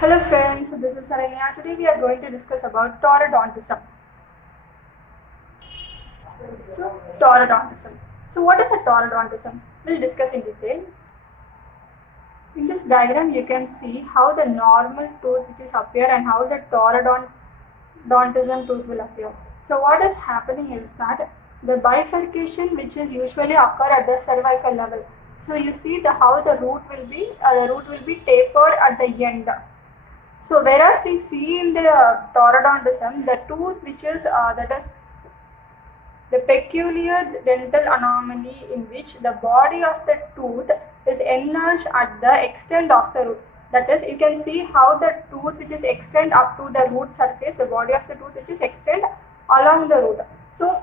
Hello friends, this is Saranya. Today we are going to discuss about taurodontism. Taurodontism. So what is a taurodontism? We'll discuss in detail. In this diagram you can see how the normal tooth which is appear and how the taurodontism tooth will appear. So what is happening is that the bifurcation which is usually occur at the cervical level. So you see how the root will be tapered at the end. So whereas we see in the taurodontism, the tooth which is that is the peculiar dental anomaly in which the body of the tooth is enlarged at the extent of the root. That is, you can see how the tooth which is extend up to the root surface, the body of the tooth which is extend along the root. So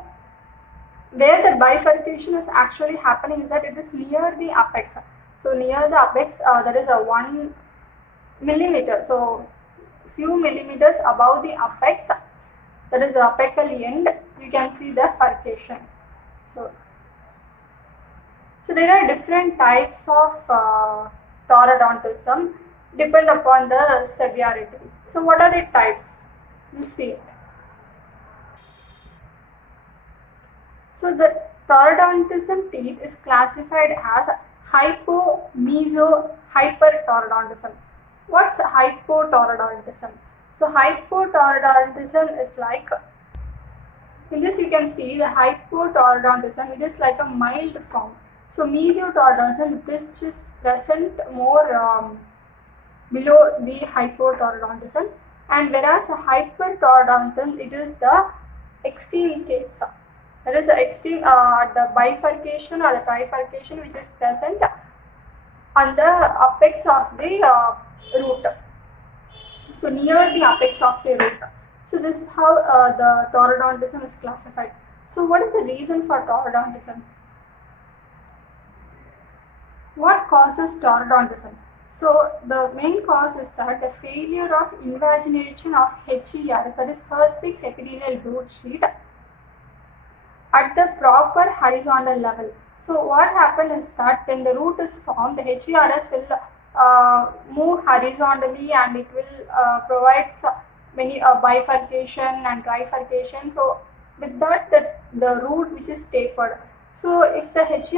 where the bifurcation is actually happening is that it is near the apex. So near the apex, that is a 1 millimeter. So few millimeters above the apex, that is the apical end, you can see the furcation. So there are different types of taurodontism depend upon the severity. So what are the types? We'll see. So the taurodontism teeth is classified as hypo, meso, hypertaurodontism. What's hypotaurodontism? So hypotaurodontism is like, in this you can see the hypotaurodontism, it is like a mild form. So mesotaurodontism, which is present more below the hypotaurodontism, and whereas hypertaurodontism, it is the extreme case. That is the extreme, the bifurcation or the trifurcation which is present on the apex of the root. So near the apex of the root. So this is how the taurodontism is classified. So what is the reason for taurodontism? What causes taurodontism? So the main cause is that the failure of invagination of HERS, that is Herpes epithelial root sheet, at the proper horizontal level. So what happened is that when the root is formed, the HERS will move horizontally and it will provide many bifurcation and trifurcation. So with that, the root which is tapered. So if the HERS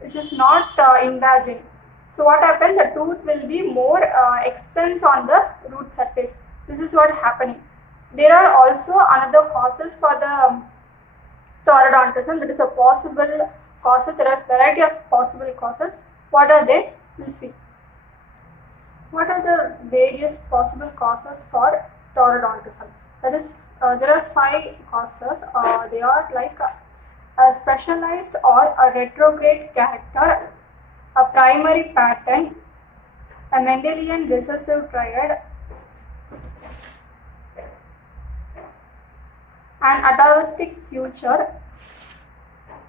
which is not invaging, so what happens? The tooth will be more expense on the root surface. This is what happening. There are also another causes for the taurodontism. That is a possible causes. There are variety of possible causes. What are they? We'll see. What are the various possible causes for taurodontism? That is, there are 5 causes. They are like a specialized or a retrograde character, a primary pattern, a Mendelian recessive triad, an atavistic future,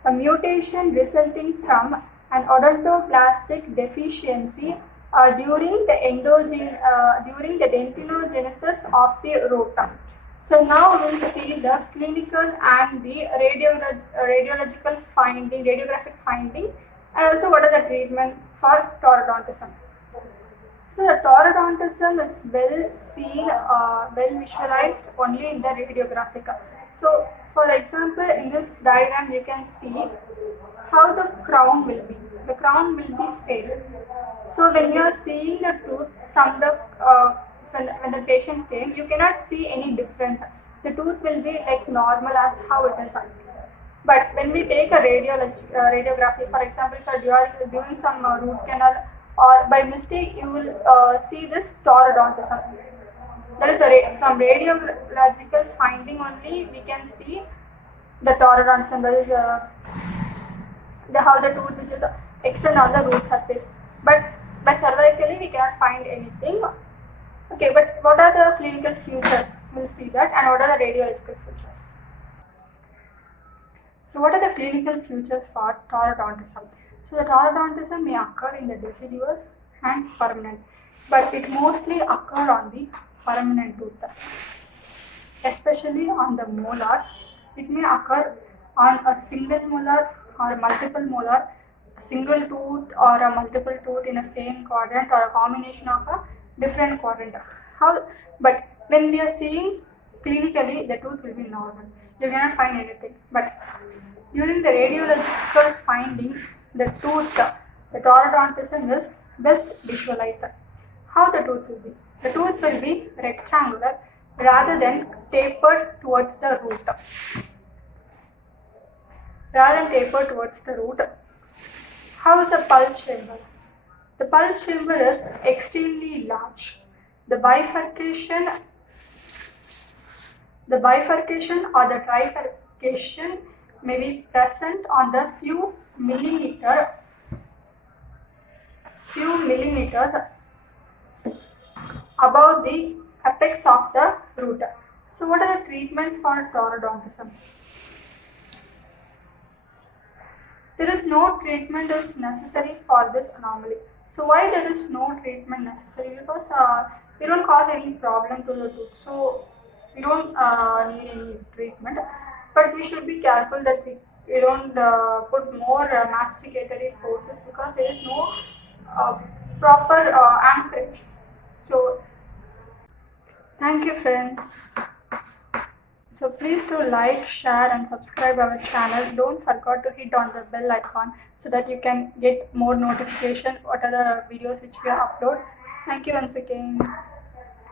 a mutation resulting from an odontoblastic deficiency during the dentinogenesis of the root. So now we'll see the clinical and the radiographic finding, and also what is the treatment for taurodontism. So the taurodontism is well seen, well visualized only in the radiographic. So for example, in this diagram you can see how the crown will be. The crown will be same. So when you are seeing the tooth from the when the patient came, you cannot see any difference. The tooth will be like normal as how it is. But when we take a radiography, for example, if you are doing some root canal, or by mistake you will see this taurodontism. That is from radiological finding only we can see the taurodontism. That is how the tooth which is extend on the root surface. But by cervically we cannot find anything. Okay, but what are the clinical features? We'll see that, and what are the radiological features? So what are the clinical features for taurodontism? So the taurodontism may occur in the deciduous and permanent, but it mostly occur on the permanent tooth, especially on the molars. It may occur on a single molar or multiple molar, a single tooth or a multiple tooth in a same quadrant, or a combination of a different quadrant. How? But when we are seeing clinically, the tooth will be normal. You cannot find anything. But using the radiological findings, the tooth, the orthodontism is best visualized. How the tooth will be? The tooth will be rectangular rather than tapered towards the root. How is the pulp chamber? The pulp chamber is extremely large. The bifurcation or the trifurcation may be present on the few millimeters above the apex of the root. So what are the treatment for toroidontism? There is no treatment is necessary for this anomaly. So why there is no treatment necessary? Because we don't cause any problem to the tooth. So we don't need any treatment. But we should be careful that we don't put more masticatory forces, because there is no proper anchorage. So thank you, friends. So please do like, share and subscribe our channel. Don't forget to hit on the bell icon so that you can get more notification what are the videos which we upload. Thank you once again.